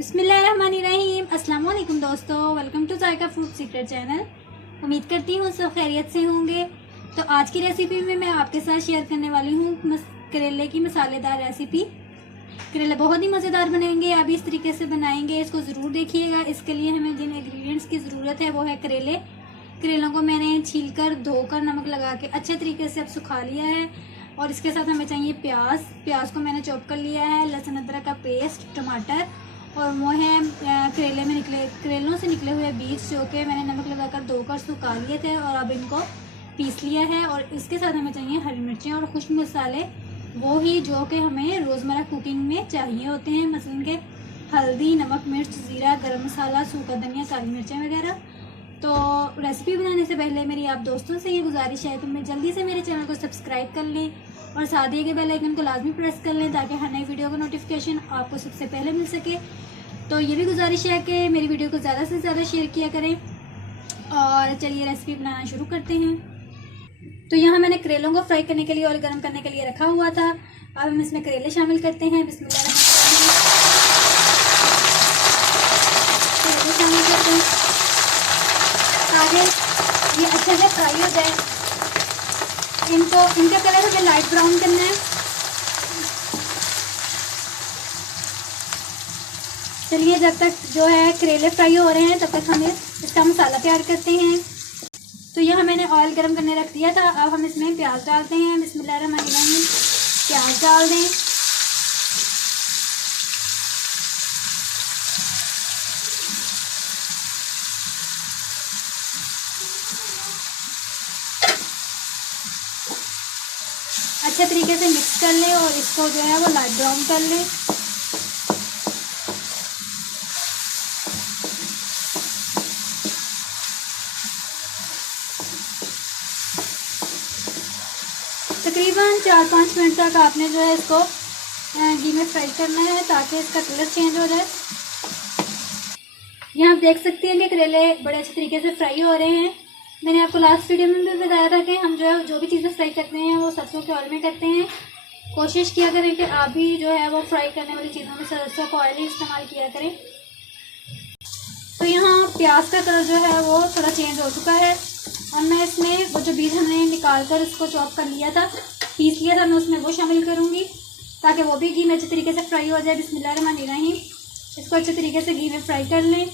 बिस्मिल्लाहिर्रहमानिर्रहीम। अस्सलाम वालेकुम दोस्तों, welcome to Zayka food secret channel. उम्मीद करती हूँ सब खैरियत से होंगे। तो आज की रेसिपी में मैं आपके साथ शेयर करने वाली हूँ करेले की मसालेदार रेसिपी। करेले बहुत ही मज़ेदार बनेंगे, आप इस तरीके से बनाएंगे, इसको ज़रूर देखिएगा। इसके लिए हमें जिन इंग्रेडिएंट्स की ज़रूरत है वो है करेले। करेलों को मैंने छीलकर धोकर नमक लगा के अच्छे तरीके से अब सुखा लिया है। और इसके साथ हमें चाहिए प्याज को मैंने चॉप कर लिया है, लहसुन अदरक का पेस्ट, टमाटर, और वो है करेलों से निकले हुए बीज जो कि मैंने नमक लगाकर धोकर सुखा लिए थे और अब इनको पीस लिया है। और इसके साथ हमें चाहिए हरी मिर्चें और खुश्क मसाले, वो ही जो कि हमें रोज़मर्रा कुकिंग में चाहिए होते हैं, मसलन के हल्दी, नमक, मिर्च, ज़ीरा, गरम मसाला, सूखा धनिया, काली मिर्चें वगैरह। तो रेसिपी बनाने से पहले मेरी आप दोस्तों से ये गुजारिश है कि मैं जल्दी से मेरे चैनल को सब्सक्राइब कर लें और साथ ही के बेल आइकन को लाजमी प्रेस कर लें ताकि हर नई वीडियो का नोटिफिकेशन आपको सबसे पहले मिल सके। तो ये भी गुजारिश है कि मेरी वीडियो को ज़्यादा से ज़्यादा शेयर किया करें। और चलिए रेसिपी बनाना शुरू करते हैं। तो यहाँ मैंने करेलों को फ्राई करने के लिए, ऑयल गर्म करने के लिए रखा हुआ था। अब हम इसमें करेले शामिल करते हैं। बिस्मिल्लाह करेले शामिल करते हैं। आगे ये अच्छे से फ्राई हो जाए, इनका कलर हमें लाइट ब्राउन करना है। चलिए जब तक जो है करेले फ्राई हो रहे हैं तब तक हम इसका मसाला तैयार करते हैं। तो यहाँ मैंने ऑयल गरम करने रख दिया था। अब हम इसमें प्याज डालते हैं। बिस्मिल्लाहिर्रहमानिर्रहीम। प्याज डाल दें। अच्छे तरीके से मिक्स कर लें और इसको जो है वो लाइट ब्राउन कर लें। तकरीबन 4-5 मिनट तक आपने जो है इसको घी में फ्राई करना है ताकि इसका कलर चेंज हो जाए। यहाँ आप देख सकते हैं कि करेले बड़े अच्छे तरीके से फ्राई हो रहे हैं। मैंने आपको लास्ट वीडियो में भी बताया था कि हम जो भी चीज़ें फ्राई करते हैं वो सरसों के ऑयल में करते हैं। कोशिश किया करें कि आप भी जो है वो फ्राई करने वाली चीज़ों में सरसों का ऑयल ही इस्तेमाल किया करें। तो यहाँ प्याज का कलर जो है वो थोड़ा चेंज हो चुका है और मैं इसमें वो जो बीज हमने निकाल कर इसको चॉप कर लिया था, पीस लिया था, मैं उसमें वो शामिल करूँगी ताकि वो भी घी में अच्छे तरीके से फ्राई हो जाए। बिस्मिल्लाहिर्रहमानिर्रहीम। इसको अच्छे तरीके से घी में फ्राई कर लें।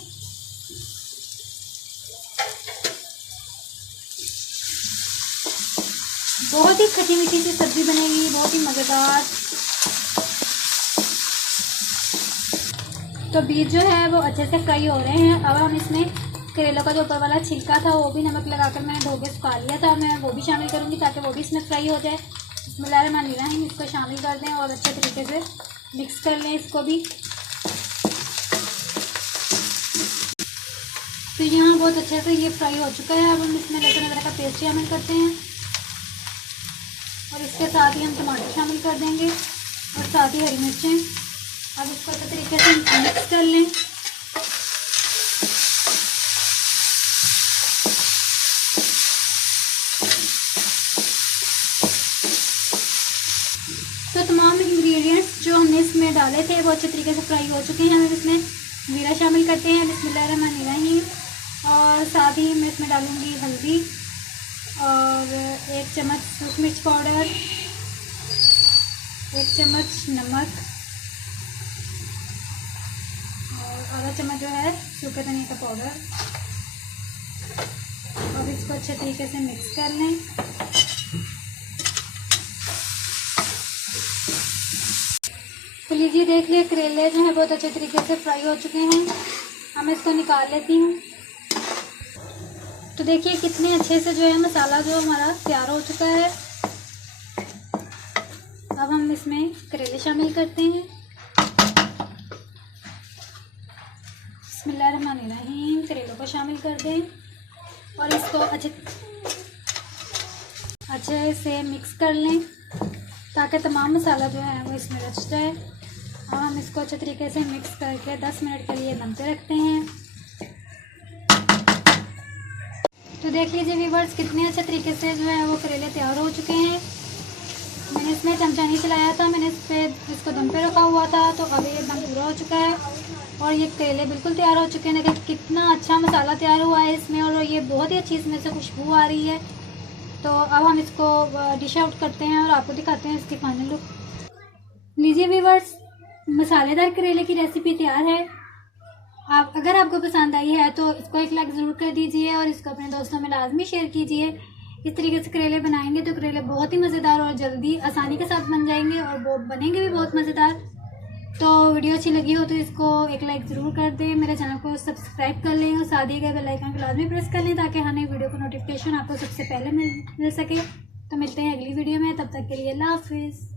बहुत ही खट्टी मीठी सी सब्ज़ी बनेगी, बहुत ही मज़ेदार। तो बीज जो है वो अच्छे से फ्राई हो रहे हैं। अब हम इसमें करेलों का जो ऊपर वाला छिलका था वो भी नमक लगाकर मैंने धो के सुखा लिया था, मैं वो भी शामिल करूँगी ताकि वो भी इसमें फ्राई हो जाए। बिस्मिल्लाहिर्रहमानिर्रहीम। इसको शामिल कर दें और अच्छे तरीके से मिक्स कर लें इसको भी। तो यहाँ बहुत अच्छे से ये फ्राई हो चुका है। अब हम इसमें लहसुन अदरक का पेस्ट शामिल करते हैं और इसके साथ ही हम टमाटर शामिल कर देंगे और साथ ही हरी मिर्चें। अब इसको अच्छे तरीके से मिक्स कर लें। तो तमाम इंग्रेडिएंट्स जो हमने इसमें डाले थे वो अच्छे तरीके से फ्राई हो चुके हैं। हम इसमें जीरा शामिल करते हैं। बिस्मिल्लाहिर्रहमानिर्रहीम। और साथ ही मैं इसमें डालूँगी हल्दी और 1 चम्मच सूखी मिर्च पाउडर, 1 चम्मच नमक और आधा चम्मच जो है सूखा धनिया का पाउडर। और इसको अच्छे तरीके से मिक्स कर लें। तो लीजिए देख लिए करेले जो है बहुत अच्छे तरीके से फ्राई हो चुके हैं। हम इसको निकाल लेती हूँ। तो देखिए कितने अच्छे से जो है मसाला जो हमारा तैयार हो चुका है। अब हम इसमें करेले शामिल करते हैं। बिस्मिल्लाहिर्रहमानिर्रहीम। करेलों को शामिल कर दें और इसको अच्छे से मिक्स कर लें ताकि तमाम मसाला जो है वो इसमें रच जाए। और हम इसको अच्छे तरीके से मिक्स करके 10 मिनट के लिए दम पे रखते हैं। तो देख लीजिए व्यूअर्स कितने अच्छे तरीके से जो है वो करेले तैयार हो चुके हैं। मैंने मैंने इसमें चमचा नहीं चलाया था, मैंने इसको दम पे रखा हुआ था। तो अभी ये दम पूरा हो चुका है और ये करेले बिल्कुल तैयार हो चुके हैं। देखिए कितना अच्छा मसाला तैयार हुआ है इसमें और ये बहुत ही अच्छी इसमें से खुशबू आ रही है। तो अब हम इसको डिश आउट करते हैं और आपको दिखाते हैं इसकी फाइनल लुक। लीजिए व्यूअर्स, मसालेदार करेले की रेसिपी तैयार है। अगर आपको पसंद आई है तो इसको एक लाइक ज़रूर कर दीजिए और इसको अपने दोस्तों में लाजमी शेयर कीजिए। इस तरीके से करेले बनाएंगे तो करेले बहुत ही मज़ेदार और जल्दी आसानी के साथ बन जाएंगे और वो बनेंगे भी बहुत मज़ेदार। तो वीडियो अच्छी लगी हो तो इसको एक लाइक ज़रूर कर दें, मेरे चैनल को सब्सक्राइब कर लें और साथ ही बेल आइकन को लाजमी प्रेस कर लें ताकि हर नई वीडियो का नोटिफिकेशन आपको सबसे पहले मिल सके। तो मिलते हैं अगली वीडियो में, तब तक के लिए अल्लाह हाफिज़।